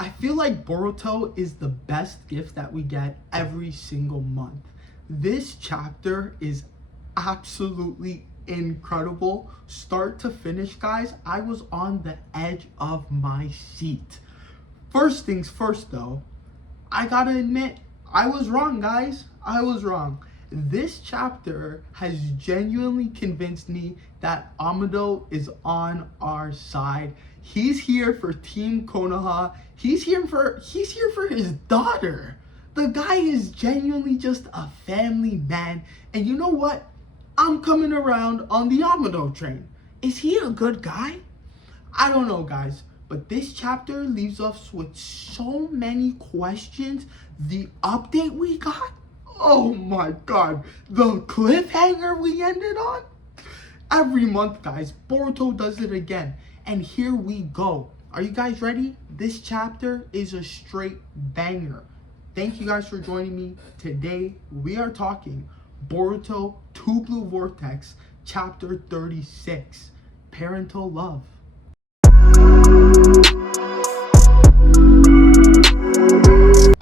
I feel like Boruto is the best gift that we get every single month. This chapter is absolutely incredible. Start to finish, guys. I was on the edge of my seat. First things first, though, I gotta admit, I was wrong, guys. I was wrong. This chapter has genuinely convinced me that Amado is on our side. He's here for Team Konoha. He's here for his daughter. The guy is genuinely just a family man. And you know what? I'm coming around on the Amado train. Is he a good guy? I don't know, guys. But this chapter leaves us with so many questions. The update we got, oh my god, the cliffhanger we ended on. Every month, guys, Boruto does it again. And here we go. Are you guys ready? This chapter is a straight banger. Thank you guys for joining me. Today, we are talking Boruto 2 Blue Vortex, chapter 36, Parental Love.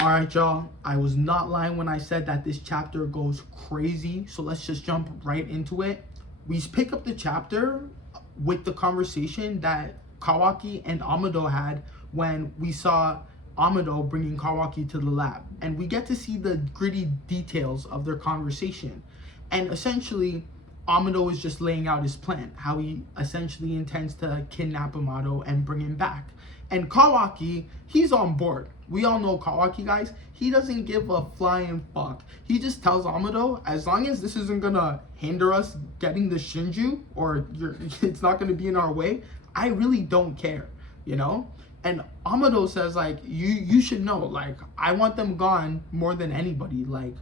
Alright, y'all, I was not lying when I said that this chapter goes crazy, so let's just jump right into it. We pick up the chapter with the conversation that Kawaki and Amado had when we saw Amado bringing Kawaki to the lab, and we get to see the gritty details of their conversation. And essentially, Amado is just laying out his plan, how he essentially intends to kidnap Amado and bring him back. And Kawaki, he's on board. We all know Kawaki, guys. He doesn't give a flying fuck. He just tells Amado, as long as this isn't gonna hinder us getting the Shinju, or it's not gonna be in our way, I really don't care, you know? And Amado says, like, you should know, like, I want them gone more than anybody. Like,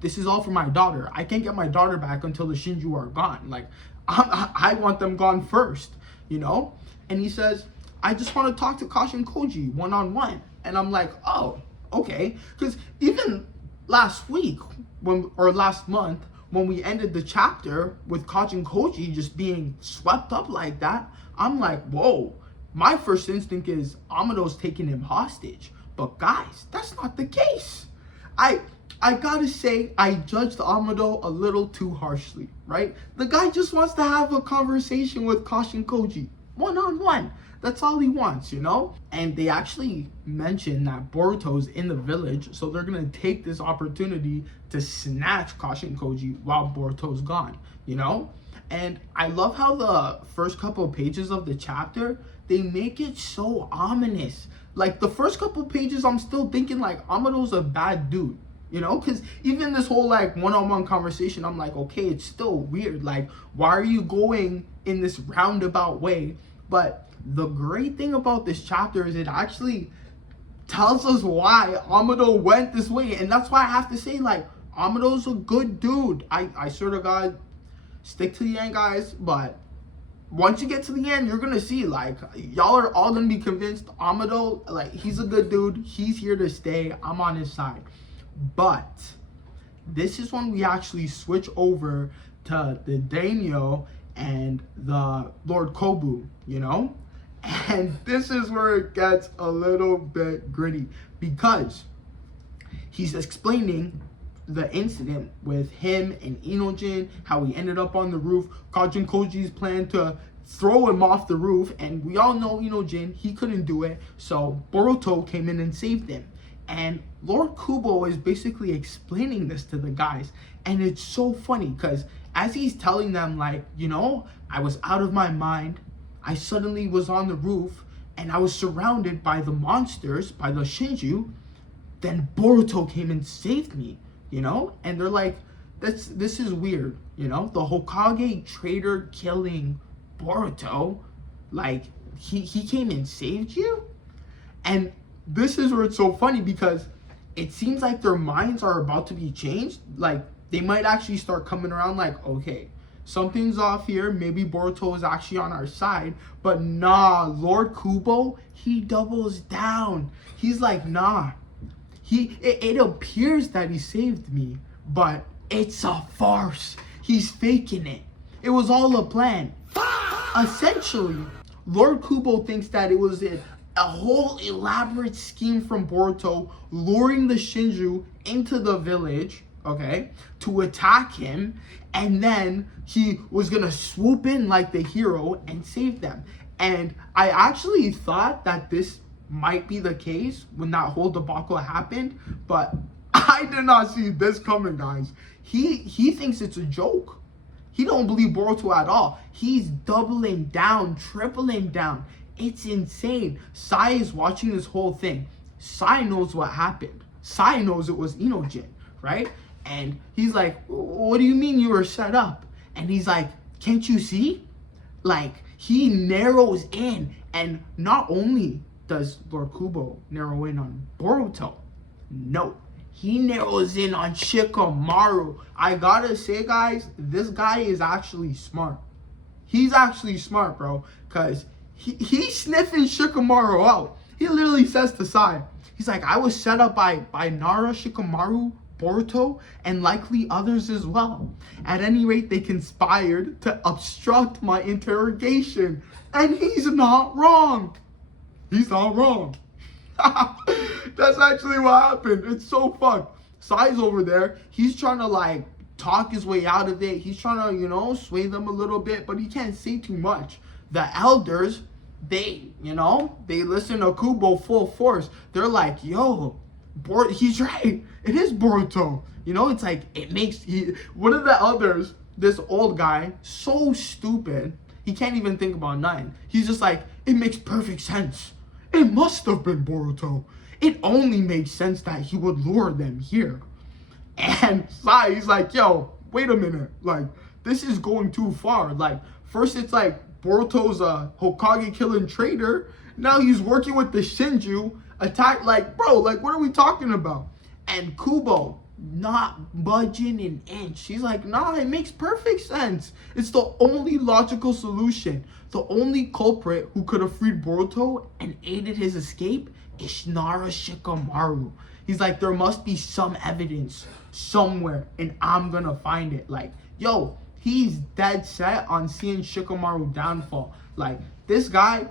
this is all for my daughter. I can't get my daughter back until the Shinju are gone. Like, I want them gone first, you know? And he says, I just want to talk to Koji and Koji one-on-one. And I'm like, oh, okay. Because even last week, last month, when we ended the chapter with Koji and Koji just being swept up like that, I'm like, whoa. My first instinct is Amado's taking him hostage. But guys, that's not the case. I gotta say, I judged Amado a little too harshly, right? The guy just wants to have a conversation with Koji and Koji one-on-one. That's all he wants, you know? And they actually mention that Boruto's in the village, so they're gonna take this opportunity to snatch Koji and Koji while Boruto's gone, you know? And I love how the first couple of pages of the chapter, they make it so ominous. Like, the first couple of pages, I'm still thinking, like, Amado's a bad dude, you know? Because even this whole, like, one-on-one conversation, I'm like, okay, it's still weird. Like, why are you going in this roundabout way? But the great thing about this chapter is it actually tells us why Amado went this way. And that's why I have to say, like, Amado's a good dude. I sort of gotta stick to the end, guys. But once you get to the end, you're gonna see, like, y'all are all gonna be convinced Amado, like, he's a good dude. He's here to stay. I'm on his side. But this is when we actually switch over to the daimyo and the Lord Kobu, you know? And this is where it gets a little bit gritty, because he's explaining the incident with him and Inojin, how he ended up on the roof, Koji and Koji's plan to throw him off the roof, and we all know Inojin, he couldn't do it, so Boruto came in and saved him. And Lord Kubo is basically explaining this to the guys, and it's so funny, because as he's telling them, like, you know, I was out of my mind, I suddenly was on the roof, and I was surrounded by the monsters, by the Shinju. Then Boruto came and saved me, you know? And they're like, this is weird, you know? The Hokage traitor killing Boruto, like, he came and saved you? And this is where it's so funny, because it seems like their minds are about to be changed. Like, they might actually start coming around like, okay, something's off here. Maybe Boruto is actually on our side. But nah, Lord Kubo, he doubles down. He's like, nah. It appears that he saved me, but it's a farce. He's faking it. It was all a plan. Essentially, Lord Kubo thinks that it was a whole elaborate scheme from Boruto luring the Shinju into the village, okay, to attack him, and then he was gonna swoop in like the hero and save them. And I actually thought that this might be the case when that whole debacle happened, but I did not see this coming, guys. He thinks it's a joke. He don't believe Boruto at all. He's doubling down, tripling down. It's insane. Sai is watching this whole thing. Sai knows what happened. Sai knows it was Inojin, right? And he's like, what do you mean you were set up? And he's like, can't you see? Like, he narrows in. And not only does Lord Kubo narrow in on Boruto, no, he narrows in on Shikamaru. I gotta say, guys, this guy is actually smart. He's actually smart, bro. Because he's sniffing Shikamaru out. He literally says to Sai, he's like, I was set up by Nara, Shikamaru, Boruto, and likely others as well. At any rate, they conspired to obstruct my interrogation. And he's not wrong. He's not wrong. That's actually what happened. It's so fucked. Sai's over there. He's trying to like talk his way out of it. He's trying to, you know, sway them a little bit, but he can't say too much. The elders, they listen to Kubo full force. They're like, yo, he's right. It is Boruto. You know, it's like, one of the elders, this old guy, so stupid, he can't even think about nothing. He's just like, it makes perfect sense. It must have been Boruto. It only makes sense that he would lure them here. And Sai, he's like, yo, wait a minute. Like, this is going too far. Like, first it's like Boruto's a Hokage killing traitor. Now he's working with the Shinju. Attack, like, bro, like, what are we talking about? And Kubo, not budging an inch. She's like, nah, it makes perfect sense. It's the only logical solution. The only culprit who could have freed Boruto and aided his escape is Nara Shikamaru. He's like, there must be some evidence somewhere, and I'm gonna find it. Like, yo, he's dead set on seeing Shikamaru downfall. Like, this guy,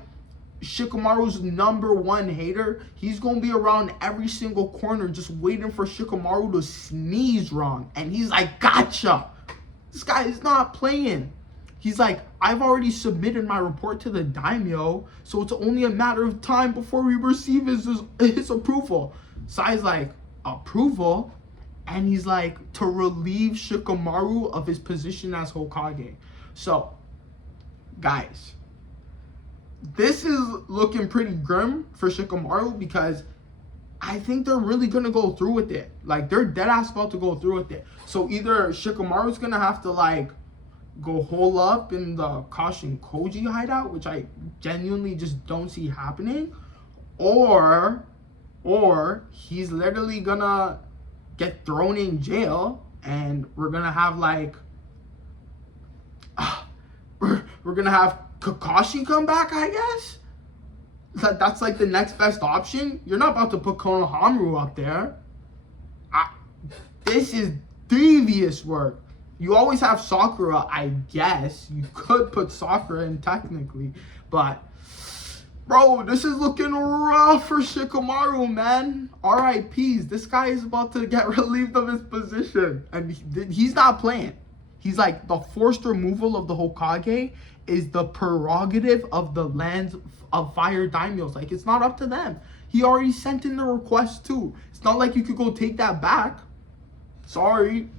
Shikamaru's #1 hater, he's gonna be around every single corner just waiting for Shikamaru to sneeze wrong. And he's like, gotcha. This guy is not playing. He's like, I've already submitted my report to the daimyo, so it's only a matter of time before we receive his approval. Sai's like, approval? And he's like, to relieve Shikamaru of his position as Hokage. So, guys, this is looking pretty grim for Shikamaru because I think they're really going to go through with it. Like, they're dead ass about to go through with it. So either Shikamaru's going to have to, like, go hole up in the Kashin Koji hideout, which I genuinely just don't see happening, or he's literally going to get thrown in jail and we're going to have, like, we're going to have Kakashi come back, I guess? That's like the next best option. You're not about to put Konohamaru up there. This is devious work. You always have Sakura, I guess. You could put Sakura in technically. But, bro, this is looking rough for Shikamaru, man. RIPs. This guy is about to get relieved of his position. And he's not playing. He's like, the forced removal of the Hokage is the prerogative of the lands of fire daimyos. Like, it's not up to them. He already sent in the request too. It's not like you could go take that back. Sorry.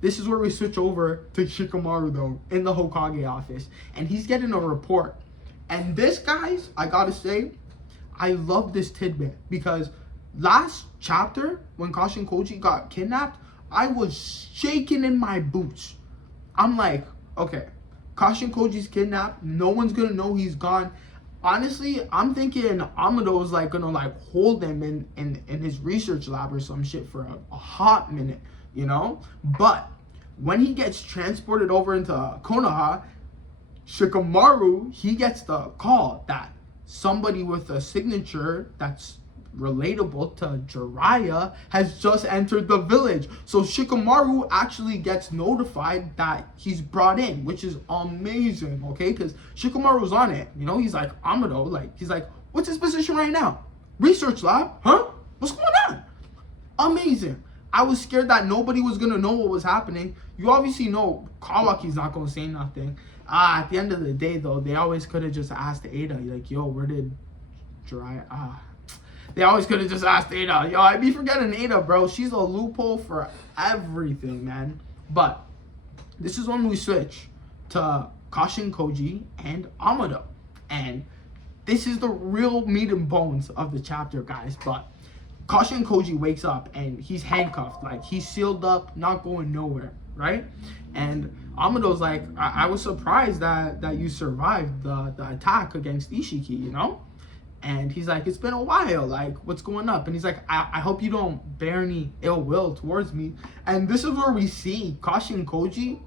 This is where we switch over to Shikamaru, though, in the Hokage office. And he's getting a report. And this, guys, I gotta say, I love this tidbit. Because last chapter, when Kashin Koji got kidnapped, I was shaking in my boots. I'm like, okay, Kashin Koji's kidnapped. No one's gonna know he's gone. Honestly, I'm thinking Amado's like gonna like hold him in his research lab or some shit for a hot minute, you know? But when he gets transported over into Konoha, Shikamaru, he gets the call that somebody with a signature that's relatable to Jiraiya has just entered the village. So Shikamaru actually gets notified that he's brought in, which is amazing, okay? Because Shikamaru's on it, you know? He's like, Amado, like, he's like, What's his position right now? Research lab? Huh? What's going on? Amazing. I was scared that nobody was going to know what was happening. You obviously know Kawaki's not going to say nothing. At the end of the day, though, they always could have just asked Ada, like, yo, where did They always could have just asked Ada. Yo, I be forgetting Ada, bro. She's a loophole for everything, man. But this is when we switch to Kashin Koji and Amado. And this is the real meat and bones of the chapter, guys. But Kashin Koji wakes up and he's handcuffed. Like, he's sealed up, not going nowhere, right? And Amado's like, I was surprised that you survived the attack against Ishiki, you know? And he's like, it's been a while, like, what's going up? And he's like, I hope you don't bear any ill will towards me. And this is where we see Kashin Koji,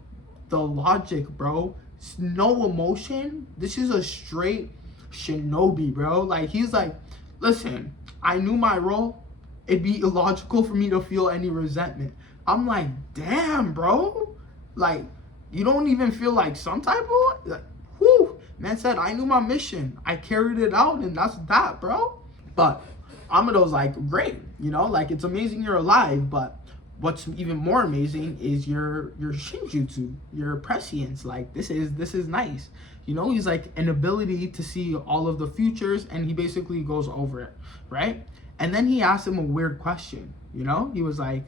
the logic, bro. No emotion. This is a straight shinobi, bro. Like, he's like, listen, I knew my role. It'd be illogical for me to feel any resentment. I'm like, damn, bro. Like, you don't even feel like some type of, like, whew. Man said, I knew my mission. I carried it out, and that's that, bro. But Amado's like, great, you know, like, it's amazing you're alive, but what's even more amazing is your shinjutsu, your prescience. Like, this is nice. You know, he's like an ability to see all of the futures, and he basically goes over it, right? And then he asked him a weird question, you know? He was like,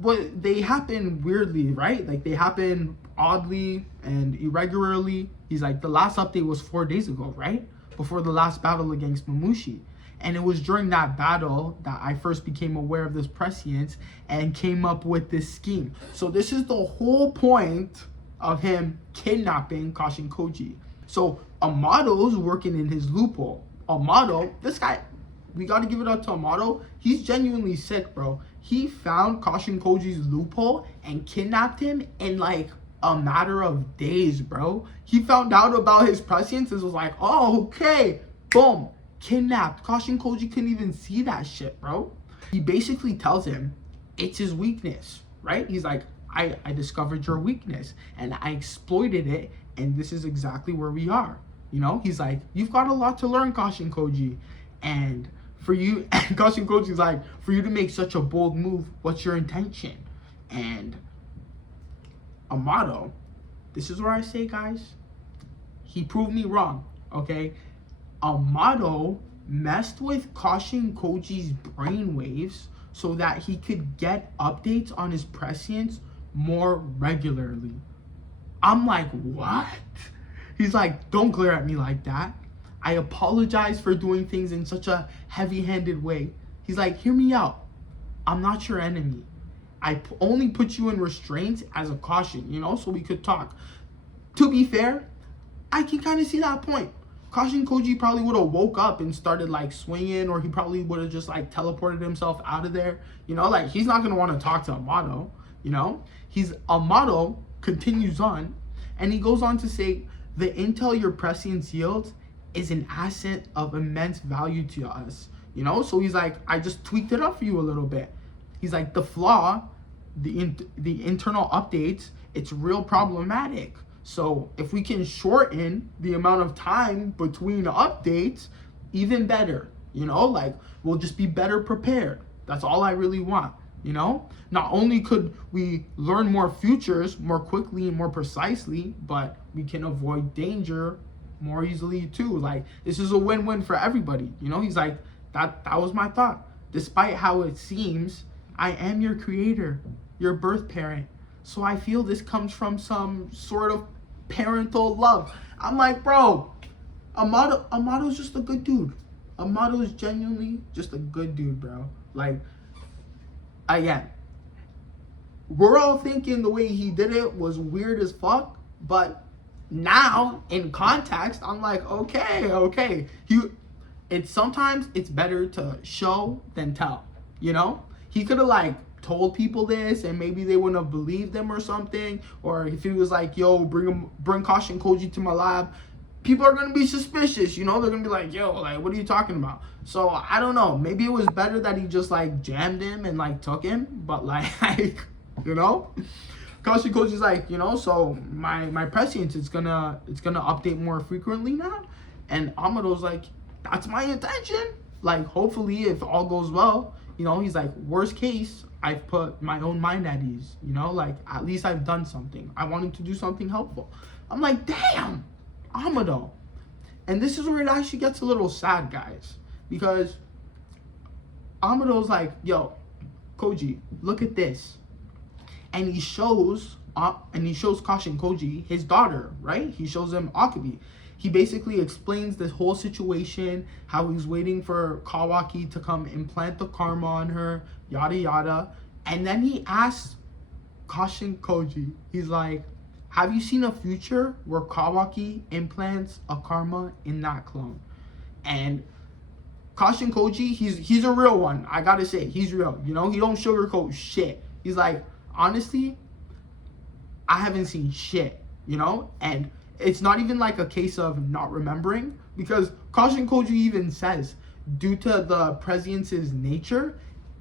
well, they happen weirdly, right? Like, they happen oddly and irregularly. He's like, the last update was 4 days ago, right? Before the last battle against Mamushi. And it was during that battle that I first became aware of this prescience and came up with this scheme. So this is the whole point of him kidnapping Kashin Koji. So Amado's working in his loophole. Amado, this guy, we got to give it up to Amado. He's genuinely sick, bro. He found Kashin Koji's loophole and kidnapped him in like a matter of days, bro. He found out about his prescience and was like, oh, okay, boom, kidnapped. Kashin Koji couldn't even see that shit, bro. He basically tells him it's his weakness, right? He's like, I discovered your weakness and I exploited it, and this is exactly where we are. You know, he's like, you've got a lot to learn, Kashin Koji. And for you, and Kashin Koji's like, for you to make such a bold move, what's your intention? And Amado, this is where I say, guys, he proved me wrong, okay? Amado messed with Kashin Koji's brainwaves so that he could get updates on his prescience more regularly. I'm like, what? He's like, don't glare at me like that. I apologize for doing things in such a heavy-handed way. He's like, hear me out. I'm not your enemy. I only put you in restraints as a caution, you know, so we could talk. To be fair, I can kind of see that point. Kashin Koji probably would have woke up and started like swinging, or he probably would have just like teleported himself out of there. You know, like, he's not going to want to talk to Amado, you know. Amado continues on, and he goes on to say, the intel your prescience yields is an asset of immense value to us, you know. So he's like, I just tweaked it up for you a little bit. He's like, the flaw, the internal updates, it's real problematic. So if we can shorten the amount of time between updates, even better, you know, like, we'll just be better prepared. That's all I really want, you know. Not only could we learn more futures more quickly and more precisely, but we can avoid danger more easily too. Like, this is a win-win for everybody, you know. He's like, that was my thought. Despite how it seems, I am your creator, your birth parent. So I feel this comes from some sort of parental love. I'm like, bro, Amado's just a good dude. Amado is genuinely just a good dude, bro. Like, again, we're all thinking the way he did it was weird as fuck, but now in context, I'm like, okay. Sometimes it's better to show than tell, you know? He could have like told people this and maybe they wouldn't have believed him or something. Or if he was like, yo, bring Kashin Koji to my lab, people are gonna be suspicious, you know. They're gonna be like, yo, like, what are you talking about? So I don't know, maybe it was better that he just like jammed him and like took him. But like you know, Kashin Koji's like, you know, so my prescience, it's gonna update more frequently now. And Amado's like, that's my intention. Like, hopefully, if all goes well, you know, he's like, worst case, I've put my own mind at ease, you know, like, at least I've done something. I want him to do something helpful. I'm like, damn, Amado. And this is where it actually gets a little sad, guys, because Amado's like, yo, Koji, look at this. And he shows Kashin Koji his daughter, right? He shows him Akabi. He basically explains this whole situation, how he's waiting for Kawaki to come implant the karma on her, yada yada. And then he asks Kashin Koji, he's like, have you seen a future where Kawaki implants a karma in that clone? And Kashin Koji, he's a real one. I gotta say, he's real. You know, he don't sugarcoat shit. He's like, honestly, I haven't seen shit, you know? And it's not even like a case of not remembering, because Kashin Koji even says, due to the prescience's nature,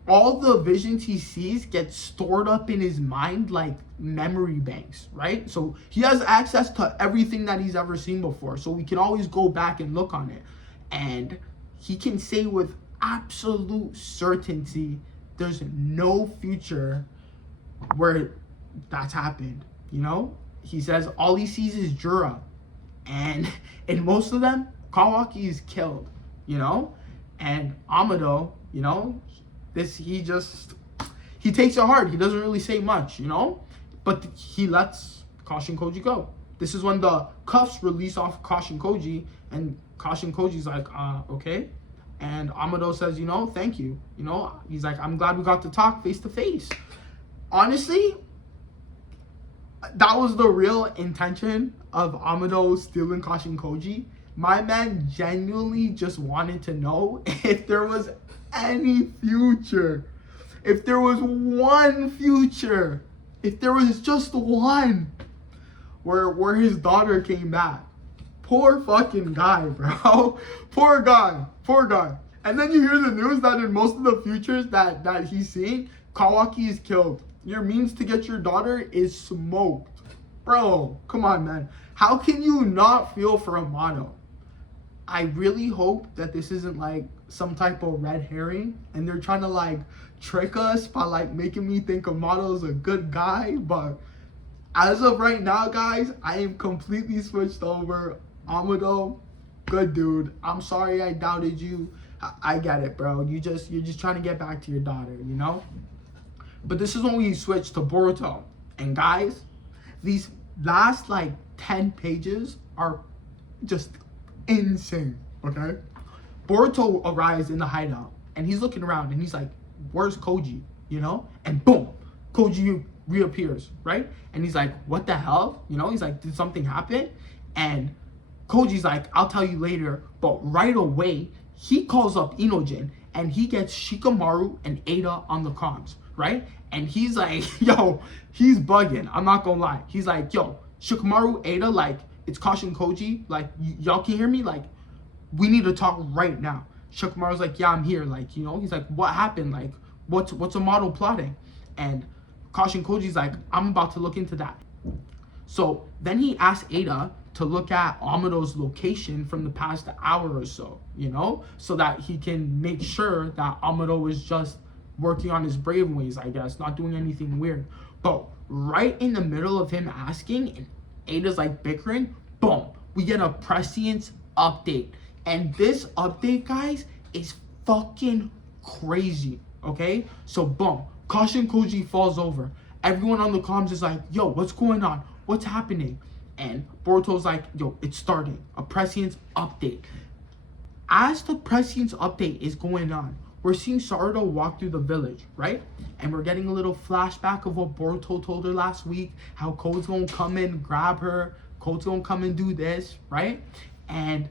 all the visions he sees get stored up in his mind like memory banks, right? So he has access to everything that he's ever seen before. So we can always go back and look on it. And he can say with absolute certainty, there's no future where that's happened, you know? He says all he sees is Jura. And in most of them, Kawaki is killed, you know? And Amado, you know, he takes it hard. He doesn't really say much, you know? But he lets Kashin Koji go. This is when the cuffs release off Kashin Koji, and Kashin Koji's like, okay. And Amado says, you know, thank you. You know, he's like, I'm glad we got to talk face to face. Honestly, that was the real intention of Amado stealing Kashin Koji. My man genuinely just wanted to know if there was any future. If there was one future. If there was just one. Where his daughter came back. Poor fucking guy, bro. Poor guy. And then you hear the news that in most of the futures that he's seeing, Kawaki is killed. Your means to get your daughter is smoked. Bro, come on, man. How can you not feel for Amado? I really hope that this isn't like some type of red herring and they're trying to like trick us by like making me think Amado's a good guy. But as of right now, guys, I am completely switched over. Amado, good dude. I'm sorry I doubted you. I get it, bro. You're just trying to get back to your daughter, you know? But this is when we switch to Boruto. And guys, these last like 10 pages are just insane, okay? Boruto arrives in the hideout and he's looking around and he's like, where's Koji, you know? And boom, Koji reappears, right? And he's like, what the hell? You know, he's like, did something happen? And Koji's like, I'll tell you later. But right away, he calls up Inojin and he gets Shikamaru and Ada on the comms, right? And he's like, yo, he's bugging. I'm not gonna lie. He's like, yo, Shikamaru, Ada, like, it's Kashin Koji. Like, y'all can hear me? Like, we need to talk right now. Shikamaru's like, yeah, I'm here. Like, you know, he's like, what happened? Like, what's Amado plotting? And Kashin Koji's like, I'm about to look into that. So then he asks Ada to look at Amado's location from the past hour or so, you know, so that he can make sure that Amado is just working on his brave ways, I guess, not doing anything weird. But right in the middle of him asking, and Ada's like bickering, boom, we get a prescience update. And this update, guys, is fucking crazy, okay? So boom, Kashin Koji falls over. Everyone on the comms is like, yo, what's going on? What's happening? And Boruto's like, yo, it's starting. A prescience update. As the prescience update is going on, we're seeing Sarada walk through the village, right? And we're getting a little flashback of what Boruto told her last week, how Code's gonna come in, grab her, Code's gonna come and do this, right? And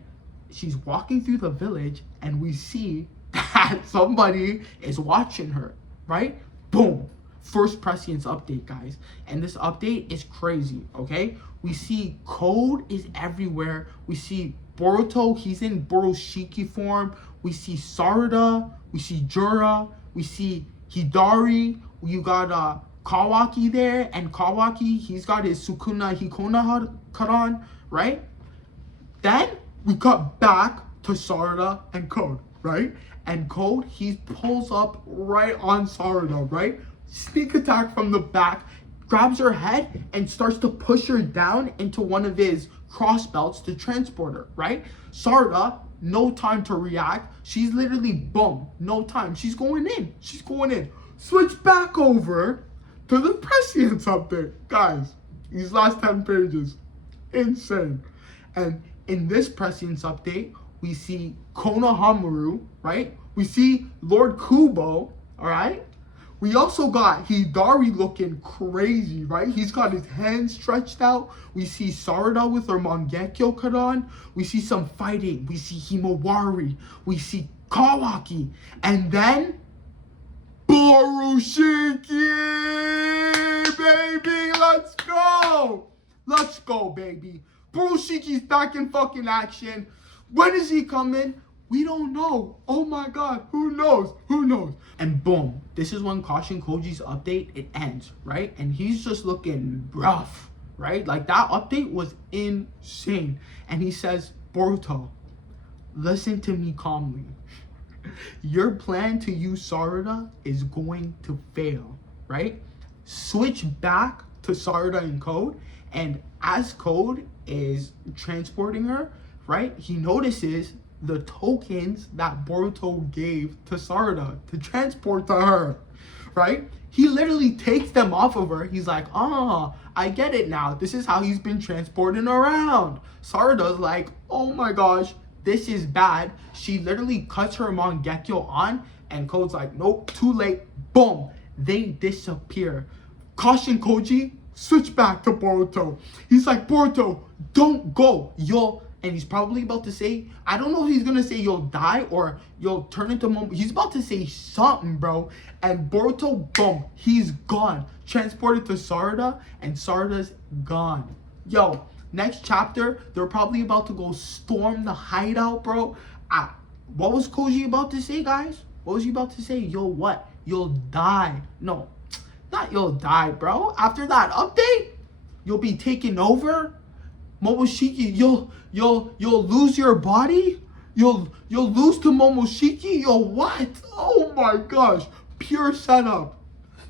she's walking through the village and we see that somebody is watching her, right? Boom. First prescience update, guys. And this update is crazy, okay? We see Code is everywhere. We see Boruto, he's in Boroshiki form. We see Sarada, we see Jura, we see Hidari. You got Kawaki there, and Kawaki, he's got his Sukuna Hikona cut on, right? Then we cut back to Sarada and Code, right? And Code, he pulls up right on Sarada, right? Sneak attack from the back, grabs her head and starts to push her down into one of his cross belts to transport her, right? Sarada, no time to react. She's literally, boom, no time. She's going in. She's going in. Switch back over to the prescience update. Guys, these last 10 pages, insane. And in this prescience update, we see Konohamaru, right? We see Lord Kubo, all right? We also got Hidari looking crazy, right? He's got his hands stretched out. We see Sarada with her Mangekyo cut on. We see some fighting. We see Himawari. We see Kawaki. And then Borushiki, baby, let's go. Let's go, baby. Boroshiki's back in fucking action. When is he coming? We don't know. Oh my god, who knows? Who knows? And boom, this is when Caution Koji's update, it ends, right? And he's just looking rough, right? Like, that update was insane. And he says, Boruto, listen to me calmly. Your plan to use Sarada is going to fail, right? Switch back to Sarada and Code, and as Code is transporting her, right, he notices the tokens that Boruto gave to Sarada to transport to her, right? He literally takes them off of her. He's like, I get it now. This is how he's been transporting around. Sarada's like, oh my gosh, this is bad. She literally cuts her Mangekyo on, and Code's like, nope, too late. Boom, they disappear. Caution Koji, switch back to Boruto. He's like, Boruto, don't go. And he's probably about to say, I don't know if he's going to say you'll die or you'll turn into Momo. He's about to say something, bro. And Boruto, boom, he's gone. Transported to Sarada, and Sarada's gone. Yo, next chapter, they're probably about to go storm the hideout, bro. What was Koji about to say, guys? What was he about to say? Yo, what? You'll die. No, not you'll die, bro. After that update, you'll be taken over. Momoshiki, you'll lose your body. You'll lose to Momoshiki. Yo, what? Oh my gosh, pure setup,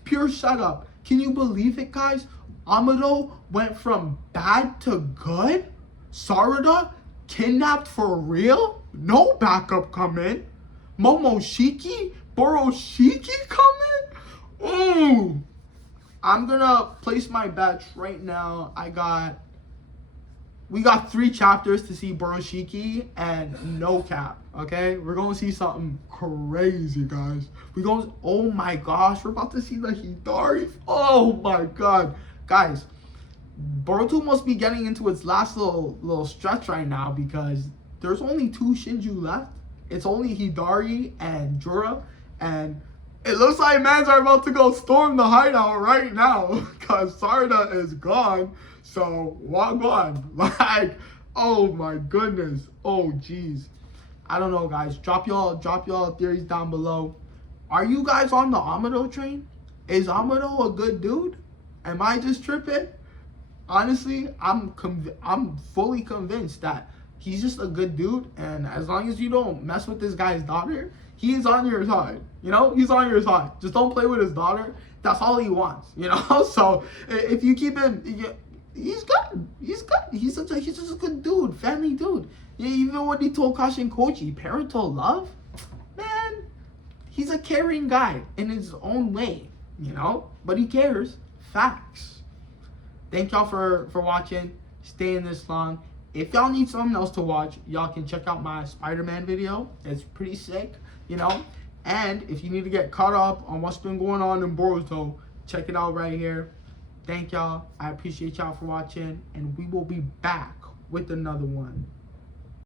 pure setup. Can you believe it, guys? Amado went from bad to good. Sarada kidnapped for real. No backup coming. Momoshiki, Boroshiki coming. Ooh, I'm gonna place my bets right now. We got 3 chapters to see Boroshiki, and no cap, okay? We're going to see something crazy, guys. Oh my gosh, we're about to see the Hidari. Oh my god. Guys, Boruto must be getting into its last little stretch right now, because there's only 2 Shinju left. It's only Hidari and Jura, and it looks like mans are about to go storm the hideout right now, because Sarada is gone. So, wagwan. Like, oh my goodness. Oh, jeez. I don't know, guys. Drop y'all theories down below. Are you guys on the Amado train? Is Amado a good dude? Am I just tripping? Honestly, I'm fully convinced that he's just a good dude, and as long as you don't mess with this guy's daughter, he's on your side. You know, he's on your side. Just don't play with his daughter. That's all he wants, you know? So, if you keep him... He's good. He's just a good dude, family dude. Yeah, even when he told Caution Koji, parental love, man, he's a caring guy in his own way, you know. But he cares. Facts. Thank y'all for watching. Staying this long. If y'all need something else to watch, y'all can check out my Spider-Man video. It's pretty sick, you know. And if you need to get caught up on what's been going on in Boruto, check it out right here. Thank y'all. I appreciate y'all for watching, and we will be back with another one.